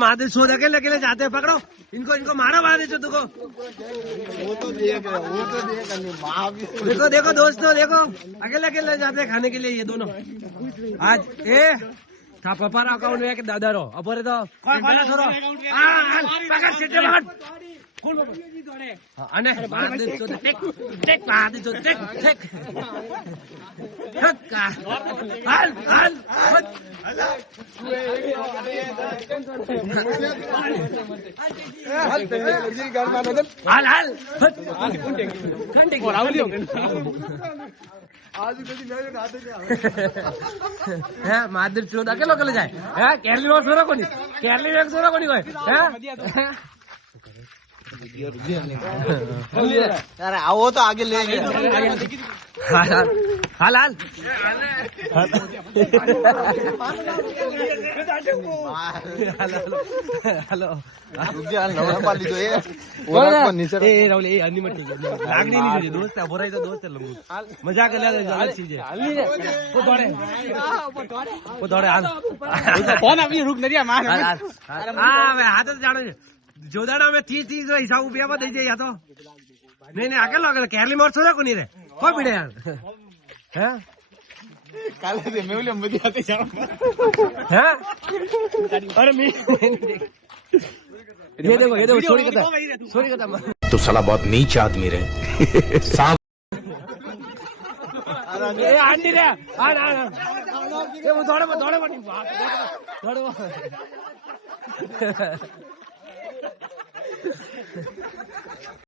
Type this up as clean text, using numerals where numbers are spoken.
महादेव शोध अकेले अकेले जाते हैं, पकड़ो इनको, इनको मारो महादेव शोध को। वो तो देख देखो देखो दोस्तों, देखो अकेले अकेले जाते हैं खाने के लिए ये दोनों। आज ए था पप्पा अकाउंट में दादा रो अपरे तो पकड़ सीटे पकड़ અને महादेव शोध टेक टेक महादेव शोध टेक टेक हाल हाल हाल हाल महादेव शोध अकेलो अकेले जाए केरली में सोरा कोनी, केरली में सोरा कोनी कोई अरे आओ तो आगे ले हाल हाल हाल हेलो पाली जो है राहुल ये अन्नी मत लागनी नहीं चाहिए दोस्त है, बोरा तो दोस्त है लोग मजाक कर ले अलग चीज है। वो दौड़े हाल कौन अभी रुक नहीं मार हाँ मैं हाथ से जानो जोदाना में 30 हिसाब रुपया में दे दे या तो नहीं नहीं अकेला अकेला केरली में और सोचा को नहीं रे कोई भिड़े यार हैं काले से मैं बोले मजा आते जाओ हैं अरे मैं ये देखो छोड़ी कथा तो साला बहुत नीच आदमी रहे सांप ए आंटी रे आ ये वो दौड़े दौड़े दौड़े